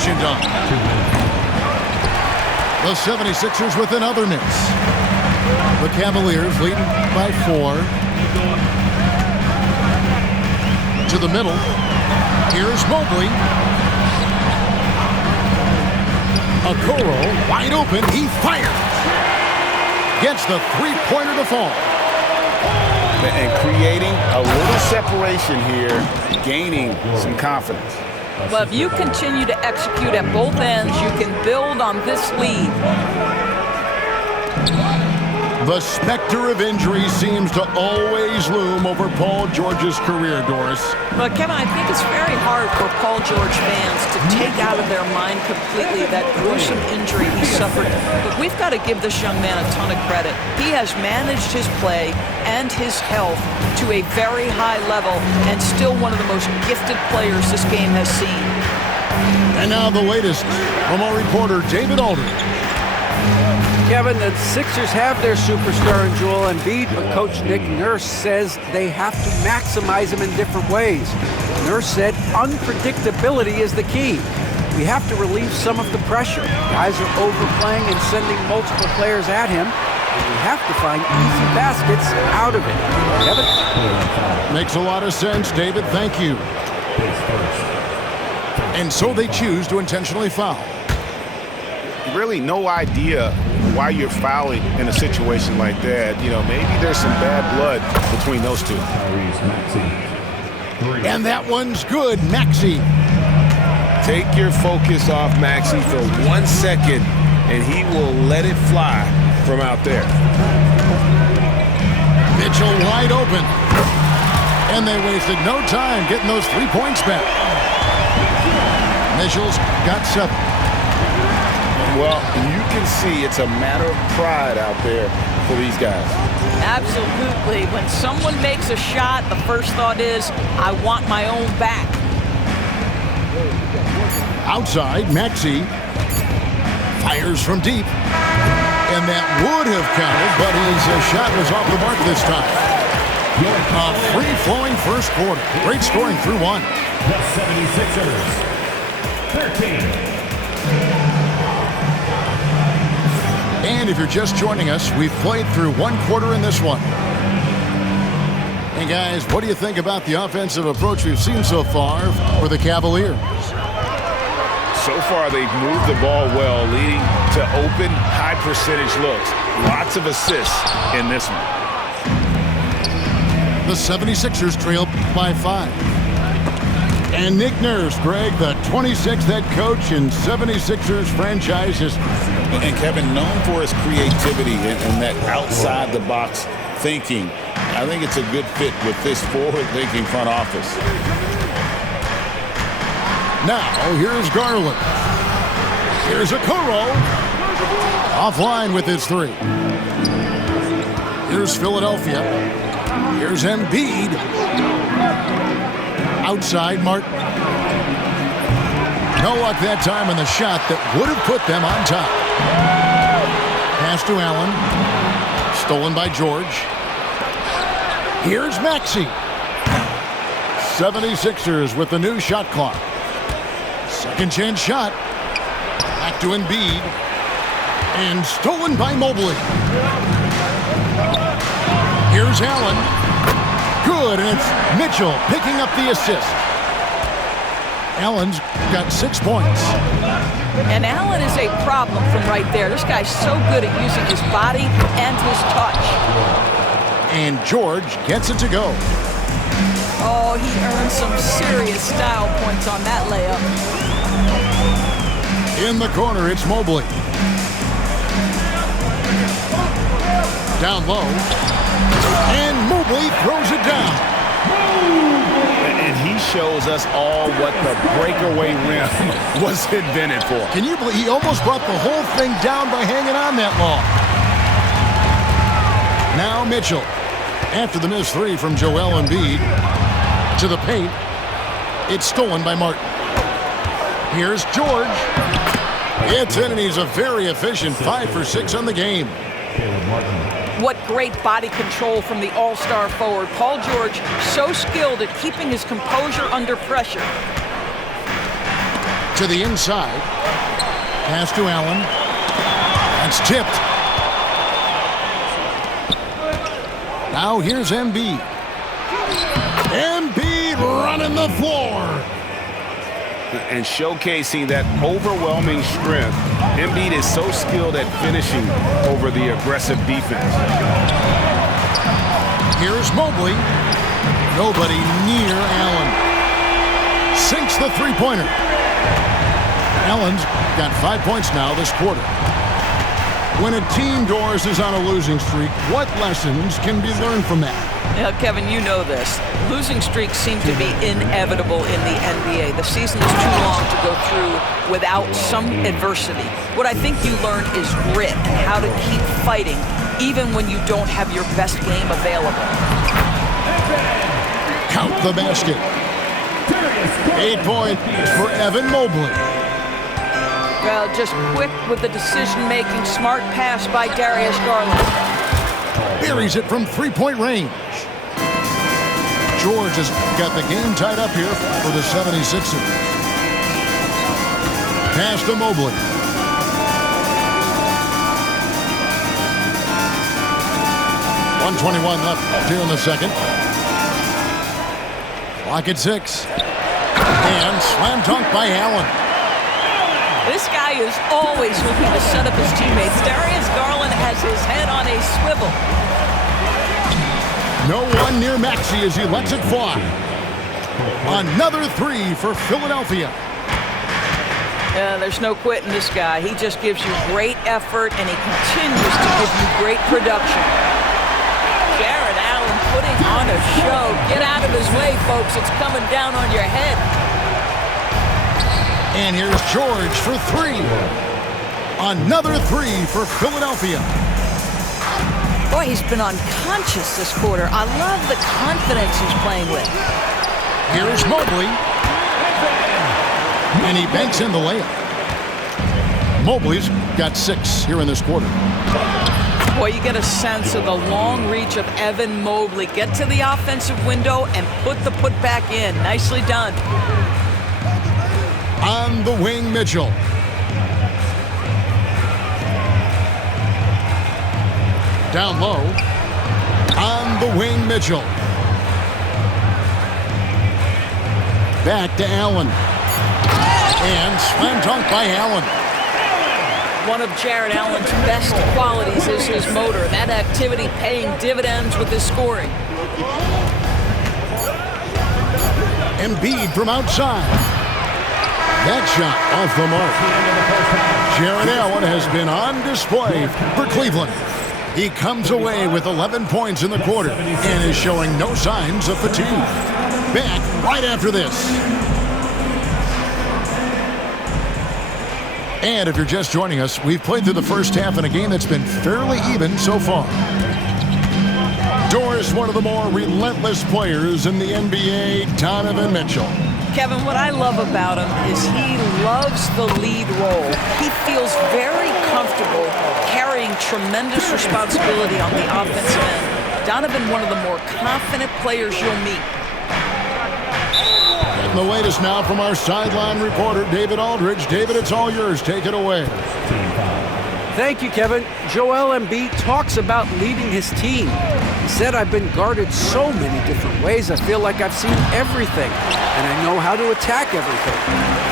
transition dunk. The 76ers with another miss. The Cavaliers leading by 4. To the middle. Here's Mobley. Okoro wide open. He fires. Gets the three-pointer to fall. And creating a little separation here, gaining some confidence. Well, if you continue to execute at both ends, you can build on this lead. The specter of injury seems to always loom over Paul George's career, Doris. But, Kevin, I think it's very hard for Paul George fans to take out of their mind completely that gruesome injury he suffered. But we've got to give this young man a ton of credit. He has managed his play and his health to a very high level and still one of the most gifted players this game has seen. And now the latest from our reporter, David Aldridge. Kevin, the Sixers have their superstar in Joel Embiid, but Coach Nick Nurse says they have to maximize him in different ways. Nurse said unpredictability is the key. We have to relieve some of the pressure. Guys are overplaying and sending multiple players at him, and we have to find easy baskets out of it. Kevin? Makes a lot of sense, David. Thank you. And so they choose to intentionally foul. Really no idea why you're fouling in a situation like that. You know, maybe there's some bad blood between those two. And that one's good, Maxey. Take your focus off Maxey for 1 second, and he will let it fly from out there. Mitchell wide open. And they wasted no time getting those 3 points back. Mitchell's got 7. Well, you can see it's a matter of pride out there for these guys. Absolutely. When someone makes a shot, the first thought is, I want my own back. Outside, Maxey fires from deep. And that would have counted, but his shot was off the mark this time. A free-flowing first quarter. Great scoring through 1. The 76ers, 13. And if you're just joining us, we've played through 1 quarter in this one. And guys, what do you think about the offensive approach we've seen so far for the Cavaliers? So far, they've moved the ball well, leading to open, high-percentage looks. Lots of assists in this one. The 76ers trail by 5. And Nick Nurse, Greg, the 26th head coach in 76ers franchise history. And Kevin, known for his creativity and that outside-the-box thinking, I think it's a good fit with this forward-thinking front office. Now, here's Garland. Here's Okoro. Offline with his 3. Here's Philadelphia. Here's Embiid. Outside, Martin. No luck that time on the shot that would have put them on top. Pass to Allen. Stolen by George. Here's Maxey. 76ers with the new shot clock. Second chance shot. Back to Embiid. And stolen by Mobley. Here's Allen. Good, and it's Mitchell picking up the assist. Allen's got 6 points. And Allen is a problem from right there. This guy's so good at using his body and his touch. And George gets it to go. Oh, he earned some serious style points on that layup. In the corner, it's Mobley. Down low. And Mobley throws it down. And he shows us all what the breakaway rim was invented for. Can you believe he almost brought the whole thing down by hanging on that long? Now Mitchell. After the missed 3 from Joel Embiid. To the paint. It's stolen by Martin. Here's George. It's in, and he's a very efficient 5 for 6 on the game. What great body control from the all-star forward. Paul George, so skilled at keeping his composure under pressure. To the inside. Pass to Allen. That's tipped. Now here's Embiid. Embiid running the floor. And showcasing that overwhelming strength. Embiid is so skilled at finishing over the aggressive defense. Here's Mobley. Nobody near Allen. Sinks the three-pointer. Allen's got 5 points now this quarter. When a team, Doris, is on a losing streak, what lessons can be learned from that? Yeah, Kevin, you know this. Losing streaks seem to be inevitable in the NBA. The season is too long to go through without some adversity. What I think you learn is grit and how to keep fighting even when you don't have your best game available. Count the basket. 8 points for Evan Mobley. Well, just quick with the decision-making, smart pass by Darius Garland. Buries it from three-point range. George has got the game tied up here for the 76ers. Pass to Mobley. .121 left here in the second. Clock at 6. And slam dunk by Allen. This guy is always looking to set up his teammates. Darius Garland has his head on a swivel. No one near Maxey as he lets it fly. Another three for Philadelphia. There's no quitting this guy. He just gives you great effort, and he continues to give you great production. Jarrett Allen putting on a show. Get out of his way, folks. It's coming down on your head. And here's George for three. Another three for Philadelphia. Boy, he's been unconscious this quarter. I love the confidence he's playing with. Here's Mobley. And he banks in the layup. Mobley's got 6 here in this quarter. Boy, you get a sense of the long reach of Evan Mobley. Get to the offensive window and put the putback in. Nicely done. On the wing, Mitchell. Down low. On the wing, Mitchell. Back to Allen. And slam dunk by Allen. One of Jarrett Allen's best qualities is his motor. That activity paying dividends with his scoring. Embiid from outside. That shot off the mark. Jarrett Allen has been on display for Cleveland. He comes away with 11 points in the quarter and is showing no signs of fatigue. Back right after this. And if you're just joining us, we've played through the first half in a game that's been fairly even so far. Doris, one of the more relentless players in the NBA, Donovan Mitchell. Kevin, what I love about him is he loves the lead role. He feels very comfortable carrying tremendous responsibility on the offensive end. Donovan, one of the more confident players you'll meet. And the latest now from our sideline reporter, David Aldridge. David, it's all yours. Take it away. Thank you, Kevin. Joel Embiid talks about leading his team. He said, "I've been guarded so many different ways. I feel like I've seen everything, and I know how to attack everything.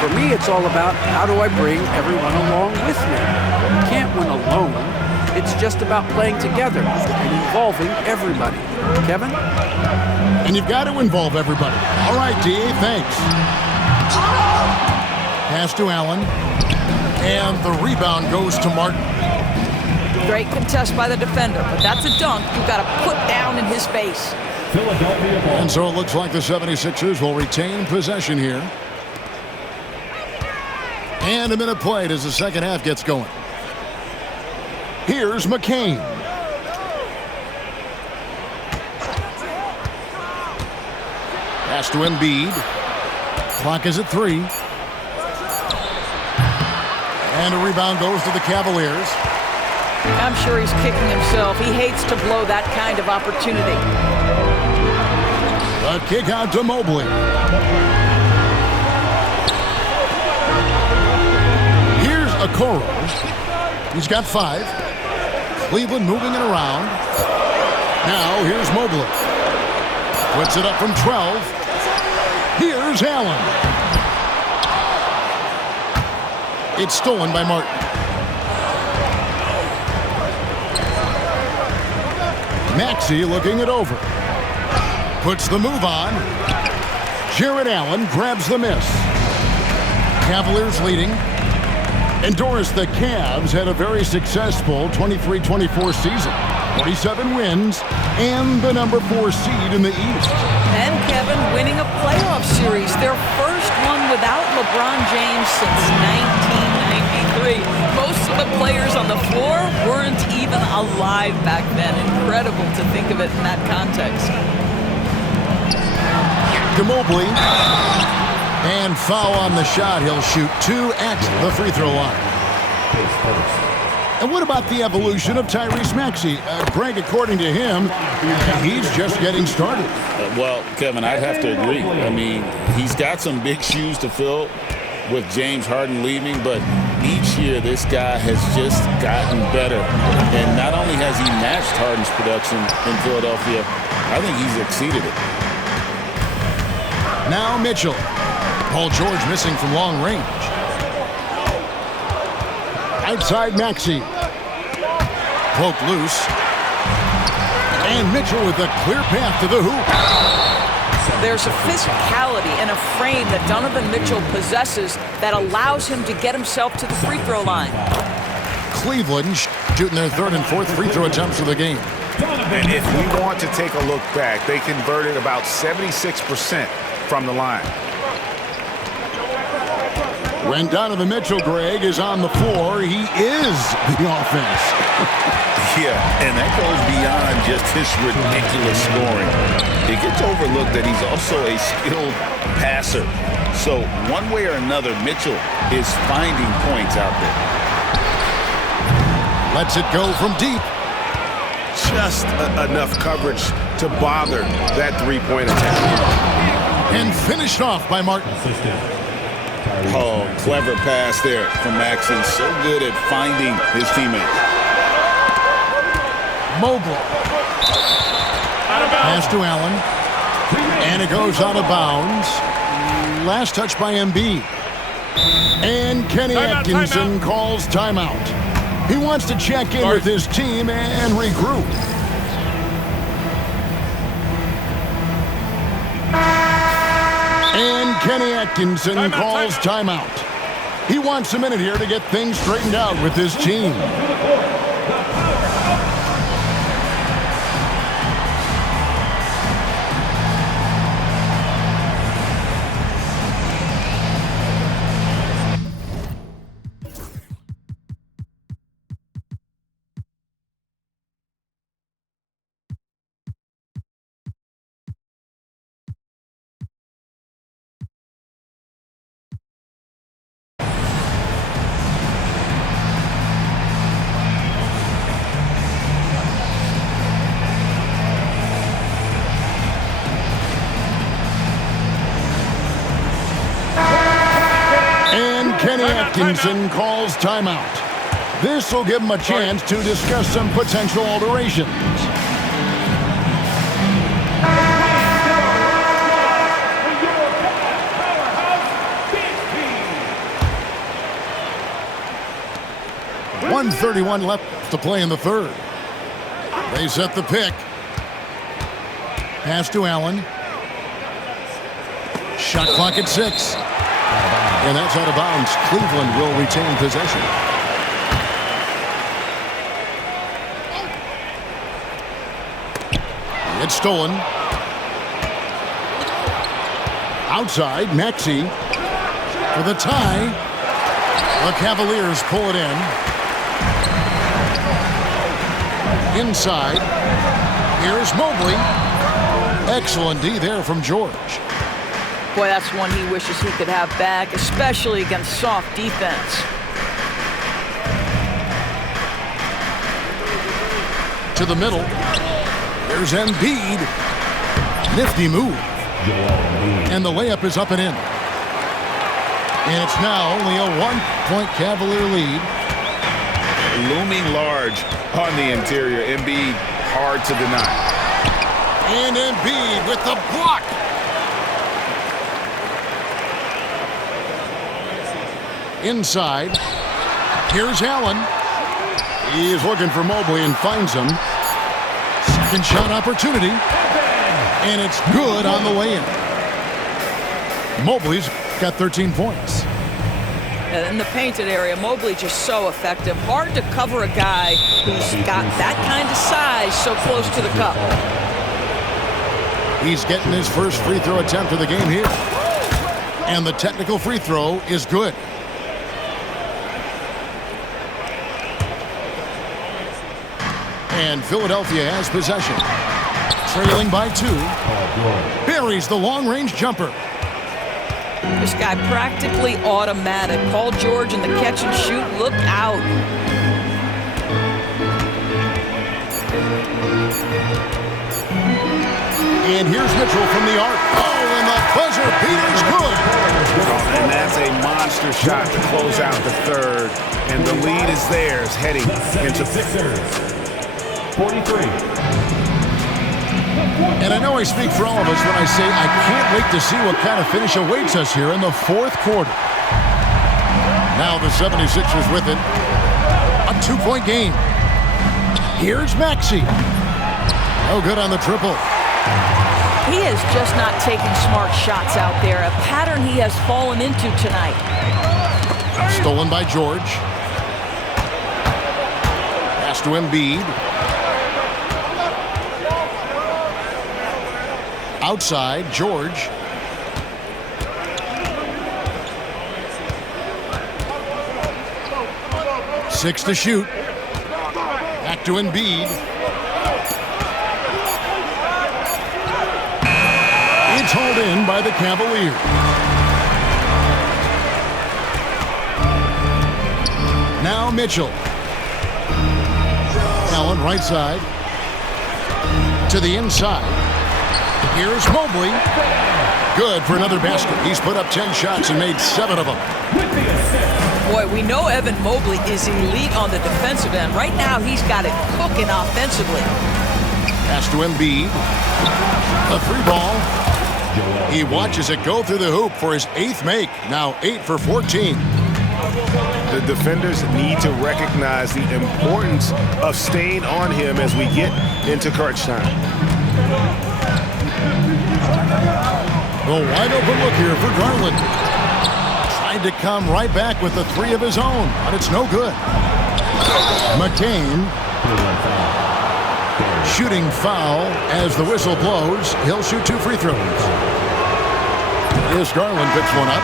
For me, it's all about how do I bring everyone along with me. You can't win alone. It's just about playing together and involving everybody." Kevin? And you've got to involve everybody. All right, D.A., thanks. Pass to Allen. And the rebound goes to Martin. Great contest by the defender, but that's a dunk you've got to put down in his face. Philadelphia ball. And so it looks like the 76ers will retain possession here. And a minute played as the second half gets going. Here's McCain. Pass to Embiid. Clock is at 3. And a rebound goes to the Cavaliers. I'm sure he's kicking himself. He hates to blow that kind of opportunity. A kick out to Mobley. Okoro. He's got 5. Cleveland moving it around. Now here's Mobley. Puts it up from 12. Here's Allen. It's stolen by Martin. Maxey looking it over. Puts the move on. Jarrett Allen grabs the miss. Cavaliers leading. And Doris, the Cavs had a very successful 23-24 season. 47 wins and the number 4 seed in the East. And Kevin winning a playoff series, their first one without LeBron James since 1993. Most of the players on the floor weren't even alive back then. Incredible to think of it in that context. To Mobley. And foul on the shot. He'll shoot 2 at the free throw line. And what about the evolution of Tyrese Maxey? Greg, according to him, he's just getting started. Well, Kevin, I'd have to agree. I mean, he's got some big shoes to fill with James Harden leaving, but each year this guy has just gotten better. And not only has he matched Harden's production in Philadelphia, I think he's exceeded it. Now Mitchell. Paul George missing from long range. Outside Maxey. Poked loose. And Mitchell with a clear path to the hoop. There's a physicality and a frame that Donovan Mitchell possesses that allows him to get himself to the free throw line. Cleveland shooting their 3rd and 4th free throw attempts of the game. And if we want to take a look back, they converted about 76% from the line. When Donovan Mitchell, Greg, is on the floor, he is the offense. Yeah, and that goes beyond just his ridiculous scoring. It gets overlooked that he's also a skilled passer. So one way or another, Mitchell is finding points out there. Lets it go from deep. Just enough coverage to bother that three-point attempt. And finished off by Martin. Oh, clever pass there from Maxey. So good at finding his teammates. Mobley. Pass to Allen. And it goes out of bounds. Last touch by Embiid. And Kenny Atkinson calls timeout. He wants to check in with his team and regroup. And Kenny Atkinson calls timeout. He wants a minute here to get things straightened out with his team. Kenny Atkinson calls timeout. This will give him a chance to discuss some potential alterations. .131 left to play in the 3rd. They set the pick. Pass to Allen. Shot clock at 6. And that's out of bounds. Cleveland will retain possession. It's stolen. Outside, Maxey for the tie. The Cavaliers pull it in. Inside. Here's Mobley. Excellent D there from George. Boy, that's one he wishes he could have back, especially against soft defense. To the middle. There's Embiid. Nifty move. And the layup is up and in. And it's now only a 1-point Cavalier lead. Looming large on the interior. Embiid, hard to deny. And Embiid with the block. Inside. Here's Allen. He is looking for Mobley and finds him. Second shot opportunity. And it's good on the way in. Mobley's got 13 points. In the painted area, Mobley just so effective. Hard to cover a guy who's got that kind of size so close to the cup. He's getting his first free throw attempt of the game here. And the technical free throw is good. And Philadelphia has possession. Trailing by 2. Buries the long-range jumper. This guy practically automatic. Paul George in the catch and shoot. Look out. And here's Mitchell from the arc. Oh, and the buzzer beater's good. Oh, and that's a monster shot to close out the third. And the lead is theirs heading into Sixers. 43. And I know I speak for all of us when I say I can't wait to see what kind of finish awaits us here in the fourth quarter. Now the 76ers with it. A 2-point game. Here's Maxey. Oh, good on the triple. He is just not taking smart shots out there. A pattern he has fallen into tonight. Stolen by George. Pass to Embiid. Outside, George. Six to shoot. Back to Embiid. It's hauled in by the Cavaliers. Now Mitchell. Allen right side. To the inside. Here's Mobley. Good for another basket. He's put up 10 shots and made 7 of them. Boy, we know Evan Mobley is elite on the defensive end. Right now, he's got it cooking offensively. Pass to Embiid. A 3-ball. He watches it go through the hoop for his 8th make. Now 8 for 14. The defenders need to recognize the importance of staying on him as we get into crunch time. A wide open look here for Garland. Tried to come right back with the 3 of his own, but it's no good. McCain. Shooting foul as the whistle blows. He'll shoot 2 free throws. Here's Garland picks one up.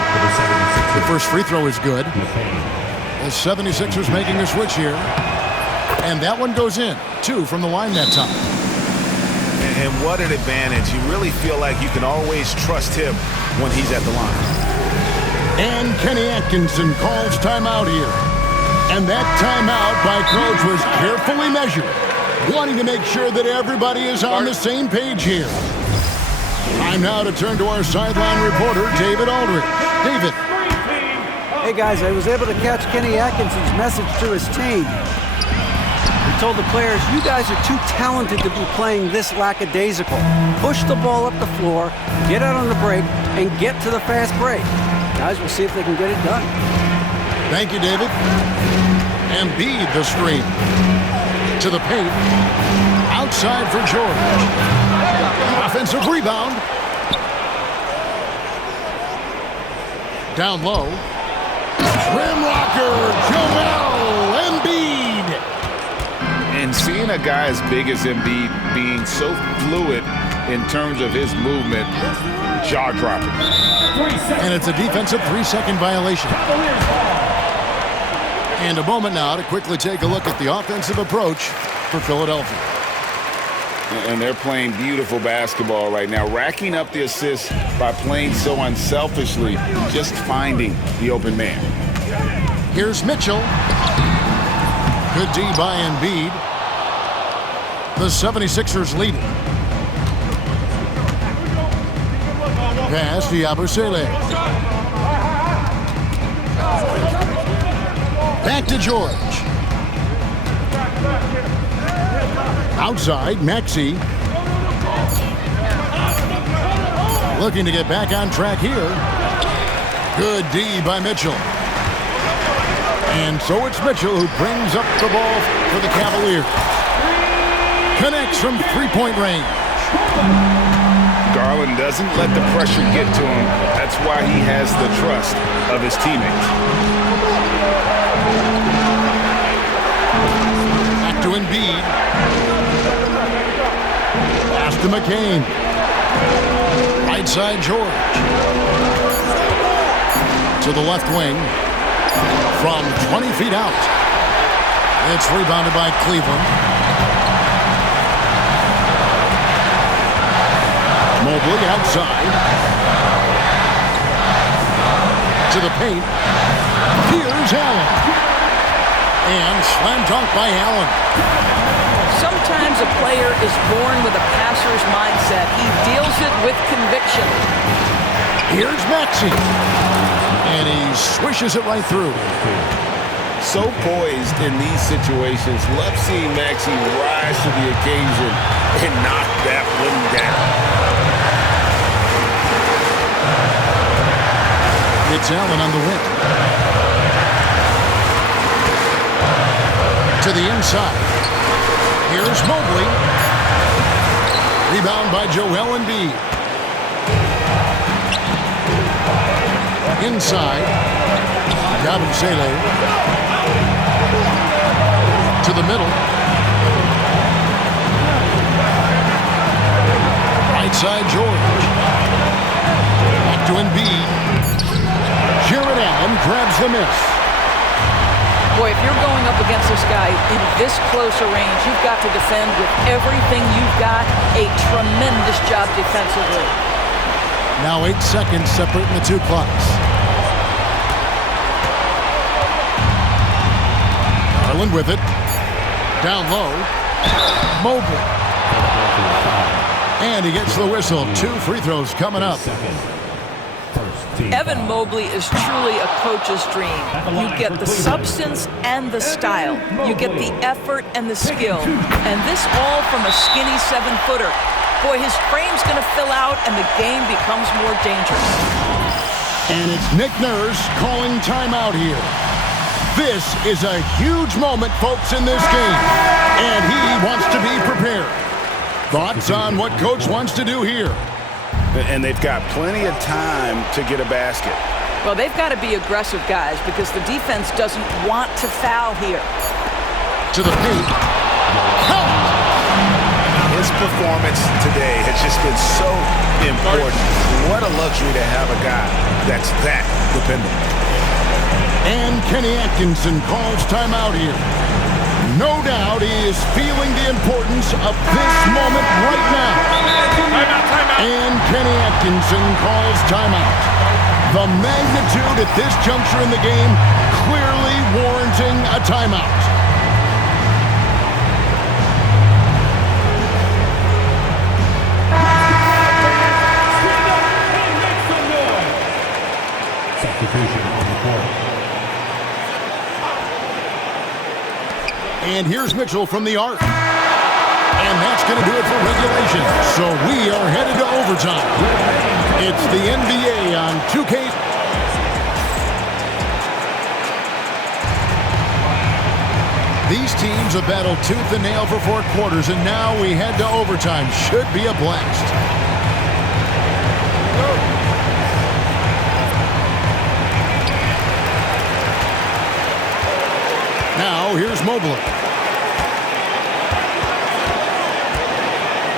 The first free throw is good. The 76ers making a switch here. And that one goes in. 2 from the line that time. And what an advantage. You really feel like you can always trust him when he's at the line. And Kenny Atkinson calls timeout here. And that timeout by coach was carefully measured, wanting to make sure that everybody is on the same page here. Time now to turn to our sideline reporter, David Aldridge. David. Hey guys, I was able to catch Kenny Atkinson's message to his team. He told the players, you guys are too talented to be playing this lackadaisical. Push the ball up the floor, get out on the break, and get to the fast break. Guys, we'll see if they can get it done. Thank you, David. Embiid the screen. To the paint. Outside for George. Offensive rebound. Down low. Rim rocker, Joel Embiid. And seeing a guy as big as Embiid being so fluid in terms of his movement, jaw-dropping. And it's a defensive 3-second violation. And a moment now to quickly take a look at the offensive approach for Philadelphia. And they're playing beautiful basketball right now, racking up the assists by playing so unselfishly, just finding the open man. Here's Mitchell. Good D by Embiid. The 76ers lead. Pass to Yabusele. Back to George. Outside, Maxey. Looking to get back on track here. Good D by Mitchell. And so it's Mitchell who brings up the ball for the Cavaliers. Connects from three-point range. Garland doesn't let the pressure get to him. That's why he has the trust of his teammates. Back to Embiid. Pass to McCain. Right side, George. To the left wing. From 20 feet out. It's rebounded by Cleveland. Mobley outside. To the paint. Here's Allen. And slam dunk by Allen. Sometimes a player is born with a passer's mindset. He deals it with conviction. Here's Maxey. And he swishes it right through. So poised in these situations. Love seeing Maxey rise to the occasion and knock that one down. It's Allen on the wing. To the inside. Here's Mobley. Rebound by Joel Embiid. Inside. Yabusele. To the middle. Right side, George. Back to Embiid. Jared Allen grabs the miss. Boy, if you're going up against this guy in this close a range, you've got to defend with everything you've got. A tremendous job defensively. Now 8 seconds separating the two clocks. Garland with it. Down low. Mobley. And he gets the whistle. 2 free throws coming up. Evan Mobley is truly a coach's dream. You get the substance and the style. You get the effort and the skill. And this all from a skinny 7-footer. Boy, his frame's going to fill out and the game becomes more dangerous. And it's Nick Nurse calling timeout here. This is a huge moment, folks, in this game. And he wants to be prepared. Thoughts on what Coach wants to do here? And they've got plenty of time to get a basket. Well, they've got to be aggressive, guys, because the defense doesn't want to foul here. To the paint. Count! His performance today has just been so important. What a luxury to have a guy that's that dependable. And Kenny Atkinson calls timeout here. No doubt he is feeling the importance of this moment right now. Timeout. And Kenny Atkinson calls timeout. The magnitude at this juncture in the game clearly warranting a timeout. Substitution on the court. And here's Mitchell from the arc. And that's going to do it for regulation. So we are headed to overtime. It's the NBA on 2K. These teams have battled tooth and nail for 4 quarters, and now we head to overtime. Should be a blast. Now here's Mobley.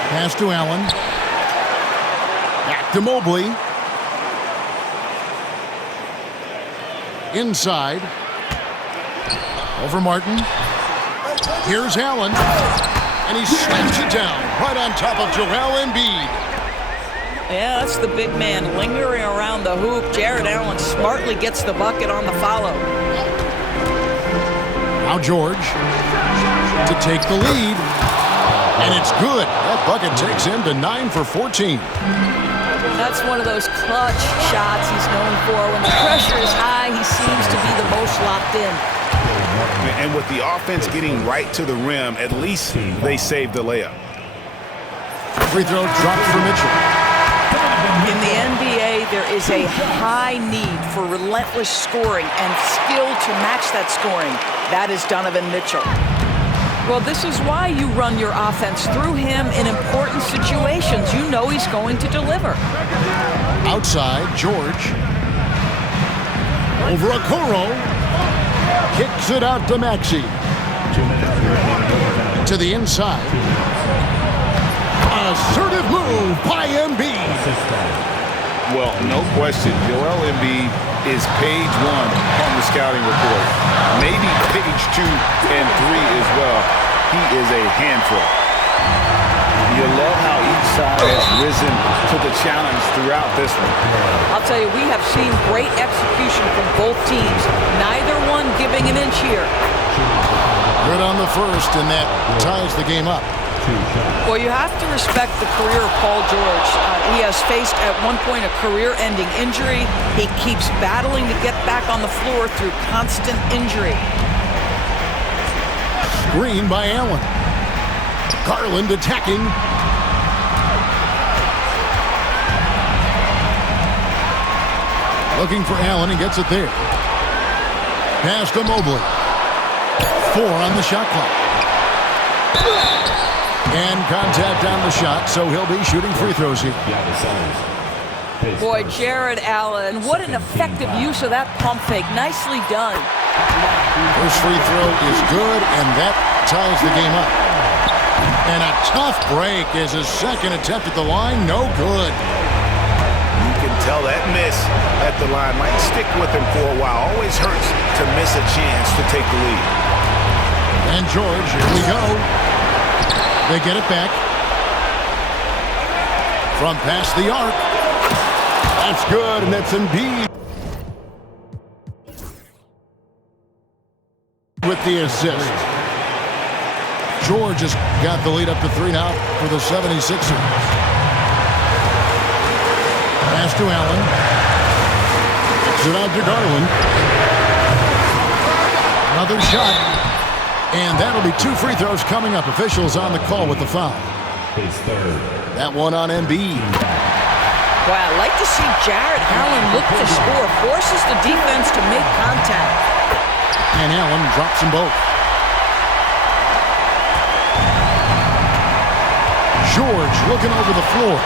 Pass to Allen. Back to Mobley. Inside. Over Martin. Here's Allen. And he slams it down right on top of Joel Embiid. Yeah, that's the big man lingering around the hoop. Jared Allen smartly gets the bucket on the follow. Now George to take the lead. And it's good. That bucket takes him to 9 for 14. That's one of those clutch shots he's known for. When the pressure is high, he seems to be the most locked in. And with the offense getting right to the rim, at least they saved the layup. Free throw dropped for Mitchell. In the NBA, there is a high need for relentless scoring and skill to match that scoring. That is Donovan Mitchell. Well, this is why you run your offense through him in important situations. You know he's going to deliver. Outside, George. Over Okoro. Kicks it out to Maxey. To the inside. Assertive move by Embiid. Well, no question, Joel Embiid is page 1 on the scouting report. Maybe page 2 and 3 as well. He is a handful. You love how each side has risen to the challenge throughout this one. I'll tell you, we have seen great execution from both teams. Neither one giving an inch here. Good on the first, and that ties the game up. Well, you have to respect the career of Paul George. He has faced at one point a career-ending injury. He keeps battling to get back on the floor through constant injury. Screen by Allen. Garland attacking. Looking for Allen and gets it there. Pass to Mobley. 4 on the shot clock. And contact on the shot, so he'll be shooting free throws here. Boy, Jared Allen, what an effective use of that pump fake. Nicely done. First free throw is good, and that ties the game up. And a tough break as his second attempt at the line, no good. You can tell that miss at the line might stick with him for a while. Always hurts to miss a chance to take the lead. And George, here we go. They get it back. From past the arc. That's good, and that's Embiid with the assist. George has got the lead up to 3 now for the 76ers. Pass to Allen. Kicks it out to Garland. Another shot. And that'll be 2 free throws coming up. Officials on the call with the foul. That one on Embiid. Well, I like to see Jared Allen look to score. Forces the defense to make contact. And Allen drops them both. George looking over the floor.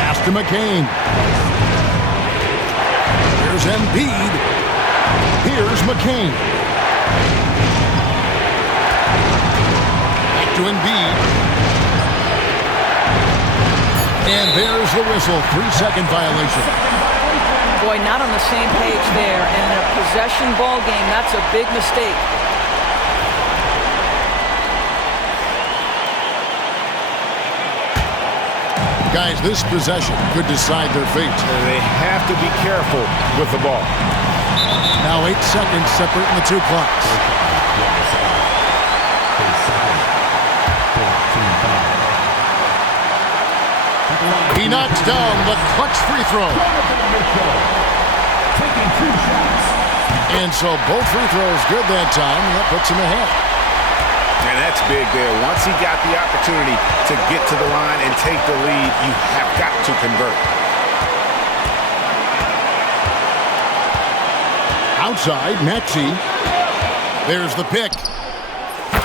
Pass to McCain. Here's Embiid. Here's McCain. Back to Embiid. And there's the whistle. 3-second violation. Boy, not on the same page there. And in a possession ball game, that's a big mistake. Guys, this possession could decide their fate. They have to be careful with the ball. Now 8 seconds separating the 2 clocks. He knocks down the clutch free throw. And so both free throws good that time, and that puts him ahead. And that's big there. Once he got the opportunity to get to the line and take the lead, you have got to convert. Outside, Maxey. There's the pick.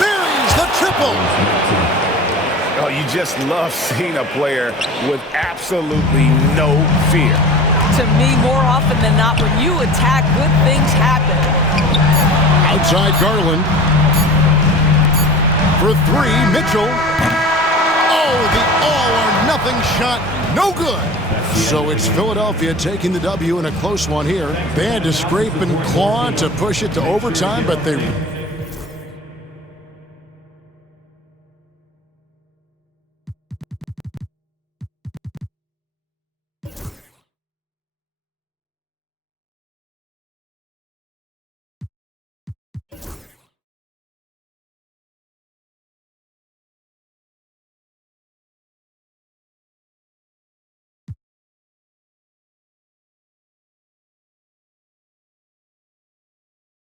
Buries the triple. Oh, you just love seeing a player with absolutely no fear. To me, more often than not, when you attack, good things happen. Outside Garland. For 3, Mitchell. Oh, the all-or-nothing shot. No good. So it's Philadelphia taking the W in a close one here. They had to scrape and claw to push it to overtime, but they